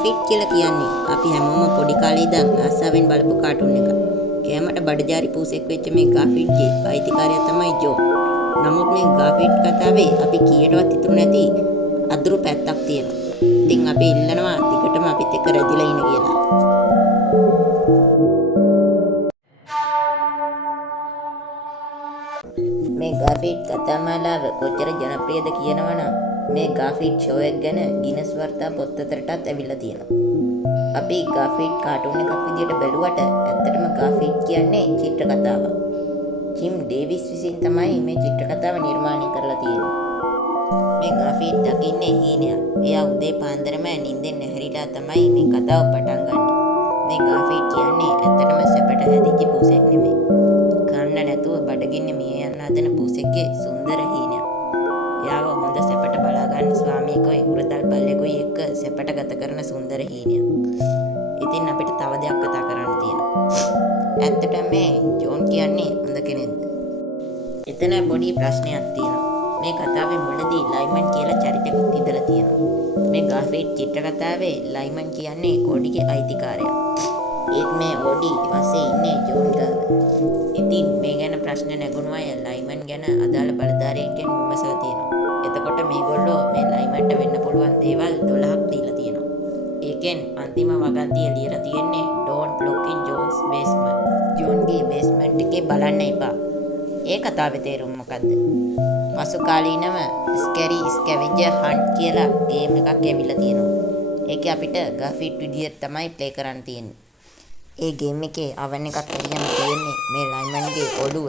ගාෆිට් කියලා කියන්නේ අපි හැමෝම පොඩි කාලේ ඉඳන් ආසාවෙන් බලපු කාටුන් එකක්. කෑමට බඩජාරි පූසෙක් වෙච්ච මේ ගාෆිට්ගේ අයිතිකාරයා තමයි ජෝ. නමුත් මේ ගාෆිට් කතාවේ අපි කීයටවත් ඉතුරු නැති අදුරු පැත්තක් තියෙනවා. ඉතින් අපි ඉල්ලනවා දිගටම අපිත් එක්ක රැඳිලා ඉන්න කියලා. මේ ගාෆිට් කතාමාලාව කොච්චර ජනප්‍රියද කියනවනම් මේ ගාෆිට් ෂෝ එක ගැන ගිනස් වර්තා පොත්තරටත් ඇවිල්ලා තියෙනවා. අපි ගාෆිට් කාටුන් එකක් විදියට බැලුවට ඇත්තටම ගාෆිට් කියන්නේ චිත්‍ර කතාවක්. ජිම් ඩේවිස් විසින් තමයි මේ චිත්‍ර කතාව නිර්මාණය කරලා තියෙන්නේ. මේ ගාෆිට් දකින්නේ හීනයක්. එයා උදේ පාන්දරම නිින්දෙන් නැහැරිලා තමයි මේ කතාව පටන් ගන්නෙ. මේ ගාෆිට් කියන්නේ ඇත්තටම සැපට හැදිච්ච පූසෙක් නෙමෙයි. කන්න නැතුව බඩගින්න මිය යන්න හදන පූසෙක්ගේ සුන්දර හීනයක්. එයාව හොඳ සැපට බලා ගන්න ස්වාමියෙකුයි උරතල් බල්ලෙකුයි එක්ක සැපට ගත කරන සුන්දර හීනයක්. ඉතින් අපිට තව දෙයක් කතා කරන්න තියෙනවා. ඇත්තටම මේ ජෝන් කියන්නේ හොඳ කෙනෙක්ද? එතන පොඩි ප්‍රශ්නයක් තියෙනවා. මේ කතාවේ මුලදී ලයිමන් කියලා චරිතෙකුත් ඉඳලා තියෙනවා. මේ ගාෆිට් චිත්‍ර කතාවේ ලයිමන් කියන්නේ ඕඩිගේ අයිතිකාරයා. ඒත් මේ ඕඩි පස්සේ ඉන්නේ ජෝන් ගාව. ඉතින් මේ ගැන ප්‍රශ්න නැගුණු අය ලයිමන් ගැන අදාළ බලධාරීන්ගෙන් විමසලා තියෙනවා. එතකොට මේගොල්ලෝ මේ ලයිමන්ට වෙන්න පුළුවන් දේවල් 12ක් දීලා තියෙනවා. ඒකෙන් අන්තිම වගන්තිය ලියලා තියෙන්නේ don't look in Jones basement. ජෝන්ගේ බේස්මන්ට් එකේ බලන්න එපා. ඒ කතාවේ තේරුම මොකද්ද? පසු කාලීනව ස්කැරි ස්කැවෙන්ජර් හන්ට් කියලා ගේම් එකක් ඇවිල්ලා තියෙනවා. ඒකේ අපිට ගාෆිට් විදියට තමයි ප්ලේ කරන්න තියෙන්නේ. ඒ ගේම් එකේ අවන් එකක් හරියම තියෙන්නේ මේ ලයිමන්ගේ ඔළුව.